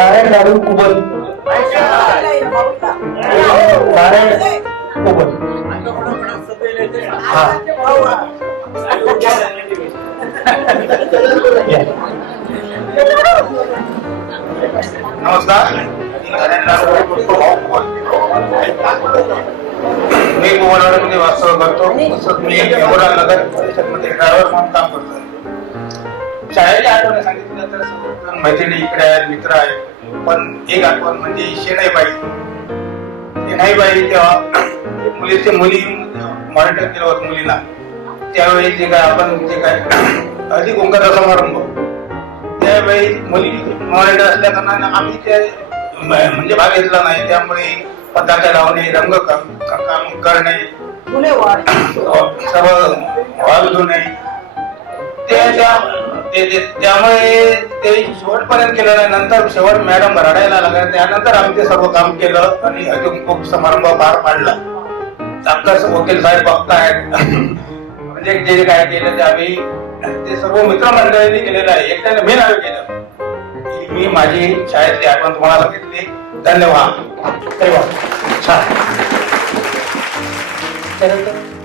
नारायण लाडू कुबल. नारायण कुबल. हा. नमस्कार. मी कुमारवाड्यामध्ये वास्तव करतो. तसंच मी येवला नगर परिषदमध्ये ड्रायव्हर म्हणून काम करतो. शाळेच्या आठवणी सांगितलं तर मैत्रिणी इकडे आहेत मित्र आहेत. पण एक आठवण म्हणजे शेणाईबाई. शेणाईबाई तेव्हा मुलीचे मुली मॉनिटर केलं होतं मुलीला. त्यावेळी जे काय आपण जे काय अधिक कुंकाचा समारंभ त्यावेळी मुली मॉनिटर असल्या कारणाने आम्ही ते म्हणजे भाग घेतला नाही. त्यामुळे पताका लावणे रंग काम करणे सर्व भाग धुणे. त्या- ते- त्यामुळे ते शेवटपर्यंत केलं नाही. नंतर शेवट मॅडम रडायला लागल्या. त्यानंतर आम्ही ते सर्व काम केलं आणि अजून खूप समारंभ पार पाडला. आत्ताच वकील साहेब बघतायत. म्हणजे जे जे काय केलं ते आम्ही ते सर्व मित्रमंडळींनी केलेलं आहे. एकट्याने मी नावे केलं. मी माझी शाळेतली आठवण तुम्हाला सांगितली. धन्यवाद. धन्यवाद छान. त्यानंतर?